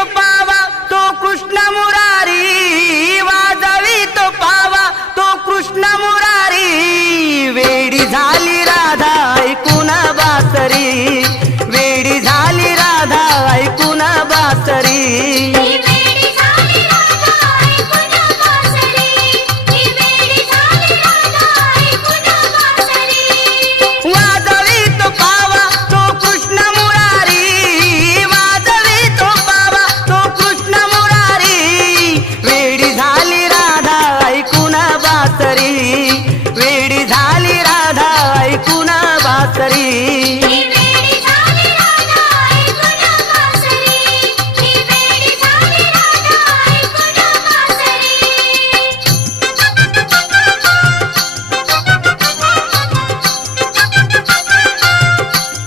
तो पावा तो कृष्ण मुरारी, वाजवी तो पावा तो कृष्ण मुरारी, वेडी झाली राधा ऐकू